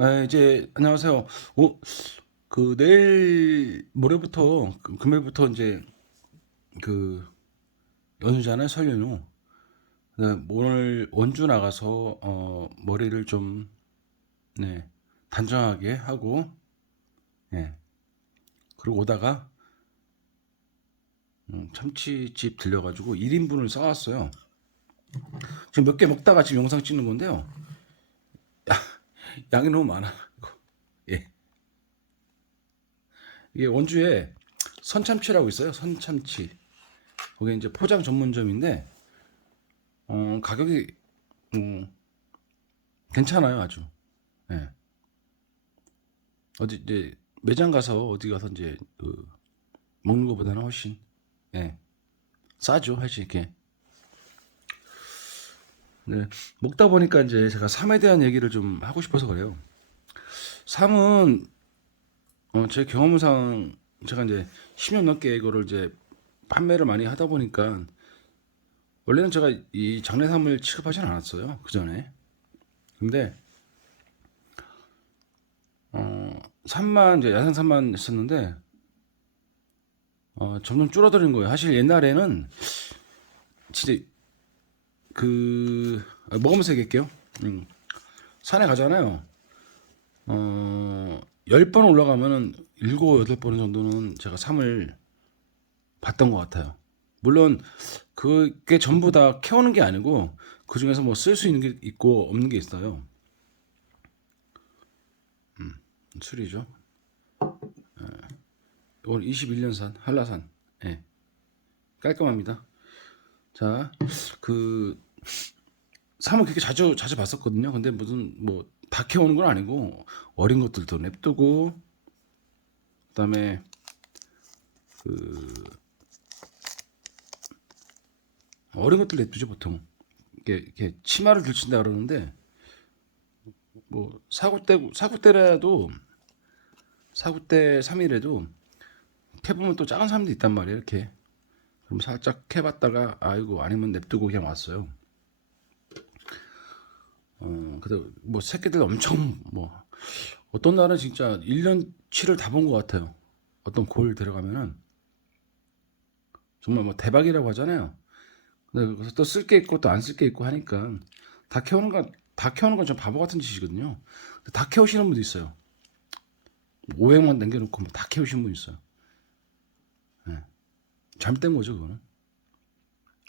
아, 이제 안녕하세요. 오, 그 내일 모레부터 그 금요일부터 이제 그 연휴잖아요, 설 연휴. 그다음 오늘 원주 나가서 어 머리를 좀 네, 단정하게 하고 예. 그리고 오다가 음, 참치집 들려가지고 1인분을 싸왔어요. 지금 몇 개 먹다가 지금 영상 찍는 건데요. 양이 너무 많아. 예. 이게 원주에 선참치라고 있어요. 선참치. 거기 이제 포장 전문점인데 어, 가격이 음, 괜찮아요, 아주. 예. 어디 이제 매장 가서 어디 가서 이제 그 먹는 것보다는 훨씬 예. 싸죠, 훨씬 이렇게. 네. 먹다 보니까 이제 제가 삶에 대한 얘기를 좀 하고 싶어서 그래요. 삶은 어, 제 경험상 제가 이제 10년 넘게 이거를 이제 판매를 많이 하다 보니까 원래는 제가 이 장례삼을 취급하진 않았어요. 그 전에. 근데 어, 산만 이제 야생 산만 했었는데 어, 점점 줄어드는 거예요. 사실 옛날에는 진짜 그 아, 먹으면서 얘기할게요. 음. 산에 가잖아요. 어, 10번 올라가면은 7, 8번 정도는 제가 삶을 봤던 것 같아요. 물론 그게 전부 다 캐오는 게 아니고 그 중에서 뭐 쓸 수 있는 게 있고 없는 게 있어요. 음, 술이죠. 예. 오늘 21년산 한라산. 예. 깔끔합니다. 자, 그 삶을 그렇게 자주 자주 봤었거든요. 근데 무슨 뭐다 캐오는 건 아니고 어린 것들도 냅두고 그다음에 그 어린 것들 냅두죠 보통 이게 이렇게 치마를 들친다 그러는데 뭐 사고 때 사고 때라도 사고 때 3일에도 캐보면 또 작은 사람도 있단 말이에요 이렇게 그럼 살짝 캐봤다가 아이고 아니면 냅두고 그냥 왔어요. 어, 근데 뭐 새끼들 엄청 뭐 어떤 날은 진짜 1년 치를 다 본 것 같아요. 어떤 골 들어가면은 정말 뭐 대박이라고 하잖아요. 근데 그래서 또 쓸 게 있고 또 안 쓸 게 있고 하니까 다 캐오는 건, 다 캐오는 건 좀 바보 같은 짓이거든요. 다 캐오시는 분도 있어요. 500만 남겨놓고 뭐다 캐오시는 분 있어요. 예. 잘못된 거죠, 그거는.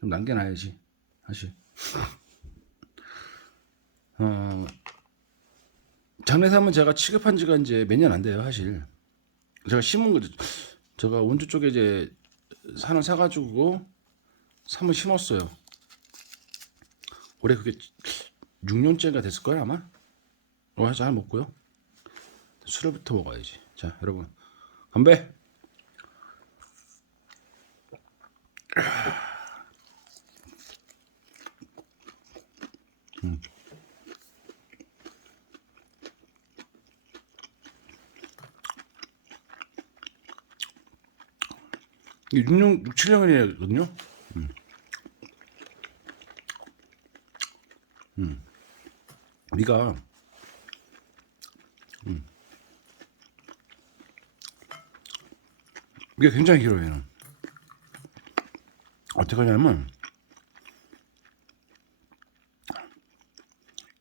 좀 남겨놔야지, 사실. 어, 장례삼은 제가 취급한 지가 이제 몇 년 안 돼요, 사실. 제가 심은 거, 제가 원주 쪽에 이제 산을 사가지고 삼을 심었어요. 올해 그게 6년째가 됐을 거예요, 아마? 어, 잘 먹고요. 술을부터 먹어야지. 자, 여러분. 건배! 이게 6년, 6, 7년이거든요. 음. 음. 우리가 음. 이게 굉장히 길어요. 얘는. 어떻게 하냐면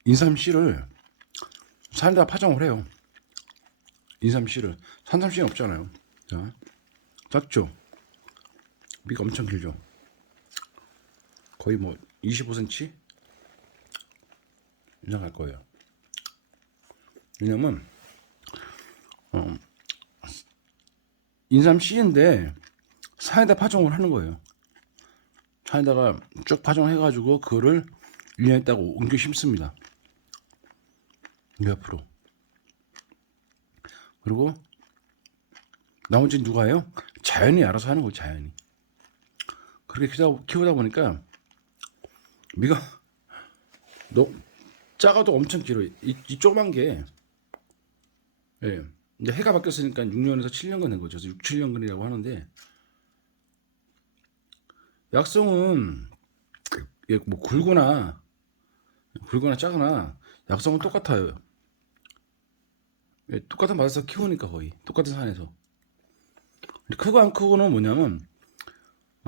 인삼 씨를 산에다 파종을 해요. 인삼 씨를 산삼 씨는 없잖아요. 자, 작죠? 비가 엄청 길죠. 거의 뭐 25cm 이상 갈 거예요. 왜냐면 어, 인삼 씨인데 산에다 파종을 하는 거예요. 산에다가 쭉 파종해가지고 그거를 1년 있다가 옮겨 심습니다. 이 앞으로. 그리고 나머지 누가 해요? 자연이 알아서 하는 거예요. 자연이. 그렇게 키우다, 키우다 보니까 미가 너 작아도 엄청 길어요. 이, 이 조그만 게 예. 이제 해가 바뀌었으니까 6년에서 7년간 된 거죠. 그래서 6, 7년간이라고 하는데 약성은 예, 뭐 굵거나 굵거나 작거나 약성은 똑같아요. 예, 똑같은 바다에서 키우니까 거의 똑같은 산에서. 크고 안 크고는 뭐냐면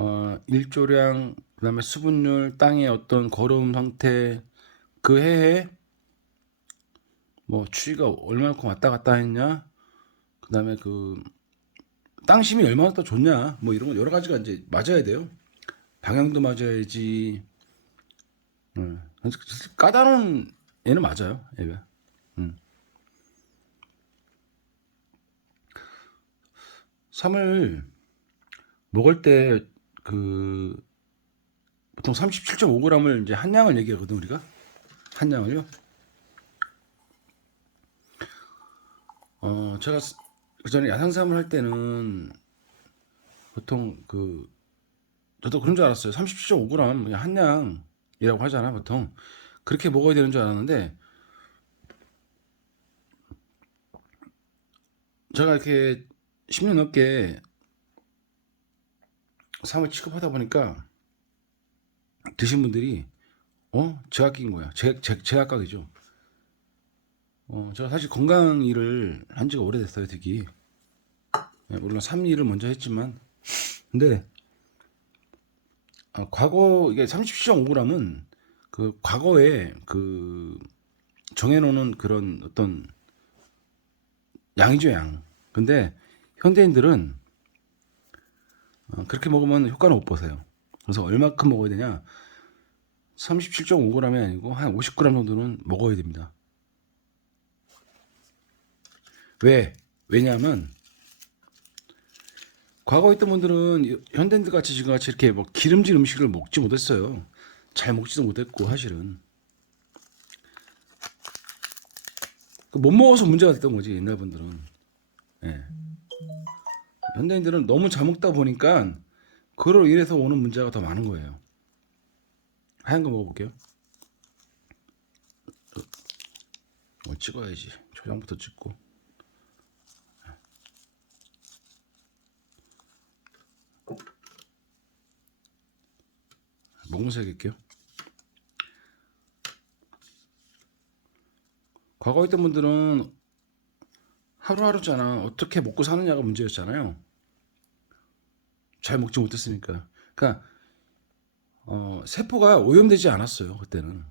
어, 일조량, 그 다음에 수분율, 땅의 어떤 거름 상태, 그 해에 뭐 추위가 얼마만큼 왔다 갔다 했냐, 그 다음에 그 땅심이 얼마나 더 좋냐, 뭐 이런 거 여러 가지가 이제 맞아야 돼요. 방향도 맞아야지. 음. 까다로운 얘는 맞아요, 얘가. 음. 3을 먹을 때 그 보통 37.5g을 이제 한 양을 얘기하거든 우리가 한 양을요. 어 제가 그 전에 야상삼을 할 때는 보통 그 저도 그런 줄 알았어요. 37.5g 그냥 한 양이라고 하잖아 보통 그렇게 먹어야 되는 줄 알았는데 제가 이렇게 10년 넘게 삶을 취급하다 보니까 드신 분들이 어? 제각각인 거야. 제, 제, 제각각이죠. 어 제가 사실 건강 일을 한 지가 오래됐어요 되게. 예, 물론 삶 일을 먼저 했지만. 근데 아, 과거 이게 37.5g은 그 과거에 그 정해놓는 그런 어떤 양이죠 양. 근데 현대인들은 어, 그렇게 먹으면 효과는 못 보세요. 그래서 얼마큼 먹어야 되냐? 37.5g이 아니고 한 50g 정도는 먹어야 됩니다. 왜? 왜냐하면 과거에 있던 분들은 현대인들 같이 지금 같이 이렇게 뭐 기름진 음식을 먹지 못했어요. 잘 먹지도 못했고 사실은 그못 먹어서 문제가 됐던 거지 옛날 분들은. 예. 현대인들은 너무 잘 먹다 보니까 그로 인해서 오는 문제가 더 많은 거예요. 하얀 거 먹어볼게요. 어, 찍어야지. 초장부터 찍고. 먹무색 할게요. 과거에 있던 분들은 하루하루잖아. 어떻게 먹고 사느냐가 문제였잖아요. 잘 먹지 못했으니까. 그러니까 어, 세포가 오염되지 않았어요. 그때는.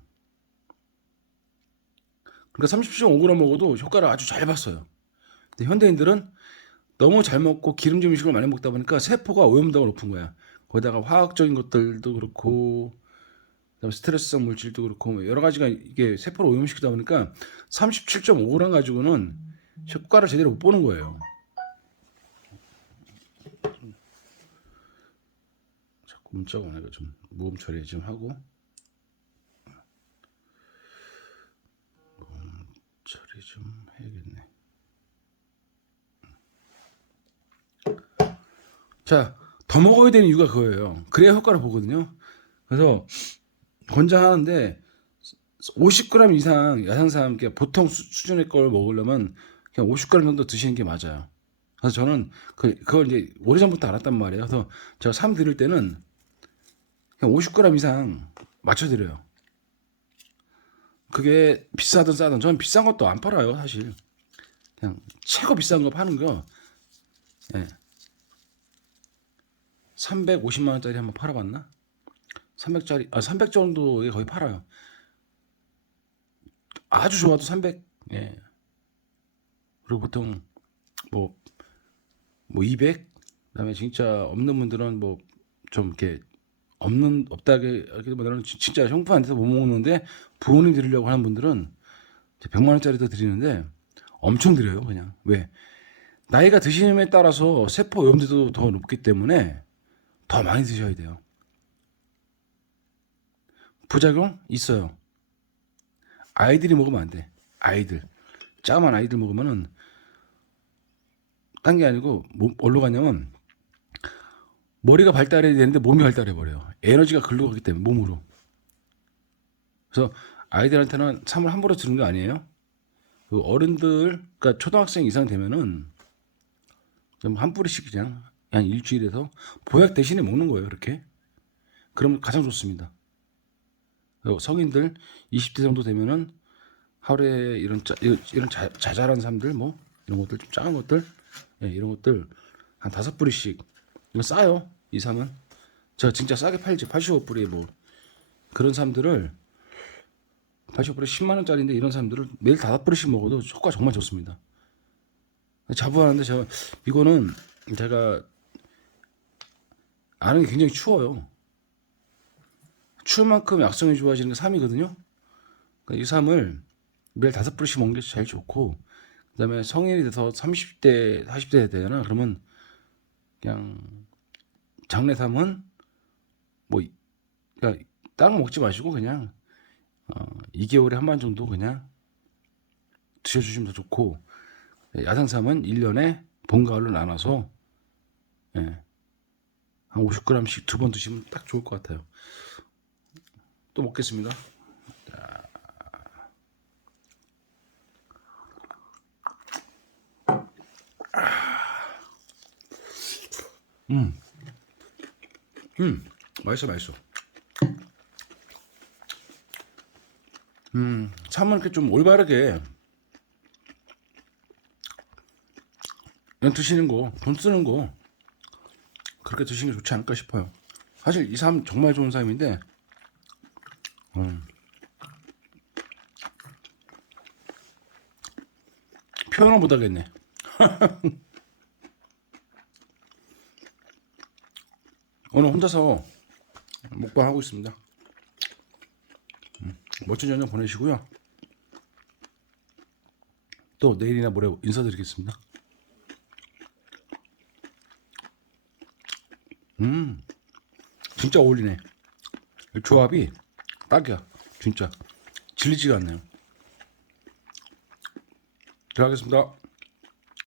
그러니까 37.5g 먹어도 효과를 아주 잘 봤어요. 근데 현대인들은 너무 잘 먹고 기름진 음식을 많이 먹다 보니까 세포가 오염도가 높은 거야. 거기다가 화학적인 것들도 그렇고 그다음에 스트레스성 물질도 그렇고 뭐 여러 가지가 이게 세포를 오염시키다 보니까 37.5g 가지고는 효과를 제대로 못 보는 거예요. 자꾸 문자가 오니까 좀 모음 처리 좀 하고 모음 처리 좀 해야겠네. 자, 더 먹어야 되는 이유가 그거예요. 그래야 효과를 보거든요. 그래서 권장하는데 50g 이상 야상삼 그러니까 보통 수, 수준의 걸 먹으려면 그냥 50g 정도 드시는 게 맞아요. 그래서 저는 그, 그걸 이제 오래전부터 알았단 말이에요. 그래서 제가 삼 드릴 때는 그냥 50g 이상 맞춰드려요. 그게 비싸든 싸든 저는 비싼 것도 안 팔아요, 사실. 그냥 최고 비싼 거 파는 거, 예. 350만 원짜리 한번 팔아봤나? 300짜리, 아, 300 정도에 거의 팔아요. 아주 좋아도 300, 예. 그리고 보통 뭐, 뭐 200? 그 다음에 진짜 없는 분들은 뭐 좀 이렇게 없는 없다게 하기보다는 지- 진짜 형편한테서 못 먹는데 부모님 드리려고 하는 분들은 이제 100만 원짜리도 드리는데 엄청 드려요 그냥. 왜? 나이가 드시음에 따라서 세포 오염도도 더 높기 때문에 더 많이 드셔야 돼요. 부작용 있어요. 아이들이 먹으면 안 돼. 아이들 짜만 아이들 먹으면은 딴 게 아니고 뭐, 뭘로 가냐면 머리가 발달해야 되는데 몸이 발달해 버려요. 에너지가 글로 가기 때문에 몸으로. 그래서 아이들한테는 참을 함부로 주는 거 아니에요. 그 어른들, 그러니까 초등학생 이상 되면은 좀 한 뿌리씩 그냥 한 일주일에서 보약 대신에 먹는 거예요. 이렇게. 그러면 가장 좋습니다. 성인들 20대 정도 되면은 하루에 이런 짜, 이런 자, 자잘한 삶들 뭐 이런 것들 좀 작은 것들 예, 이런 것들 한 다섯 뿌리씩 이거 싸요 이 삶은. 제가 진짜 싸게 팔지. 85뿌리 뭐. 그런 삶들을 85뿌리 10만 원짜리인데 이런 삶들을 매일 다섯 뿌리씩 먹어도 효과 정말 좋습니다. 자부하는데 제가 이거는 제가 아는 게 굉장히 추워요. 추운 만큼 약성이 좋아지는 게 삶이거든요. 그러니까 이 삶을 매일 다섯 뿌리씩 먹는 게 제일 좋고 그다음에 성인이 돼서 30대 40대 되잖아 그러면 그냥 장내삼은 뭐 그러니까 다른 거 먹지 마시고 그냥 어, 2개월에 한 번 정도 그냥 드셔주시면 더 좋고 야생삼은 1년에 봄 가을로 나눠서 예, 한 50g씩 두 번 드시면 딱 좋을 것 같아요. 또 먹겠습니다 음, 맛있어, 맛있어. 음, 참을 이렇게 좀 올바르게 그냥 드시는 거, 돈 쓰는 거 그렇게 드시는 게 좋지 않을까 싶어요. 사실 이 삶 정말 좋은 삶인데, 음, 표현을 못 하겠네. 오늘 혼자서 먹방 하고 있습니다. 음, 멋진 저녁 보내시고요. 또 내일이나 모레 인사드리겠습니다. 음, 진짜 어울리네. 이 조합이 딱이야, 진짜 질리지가 않네요. 들어가겠습니다.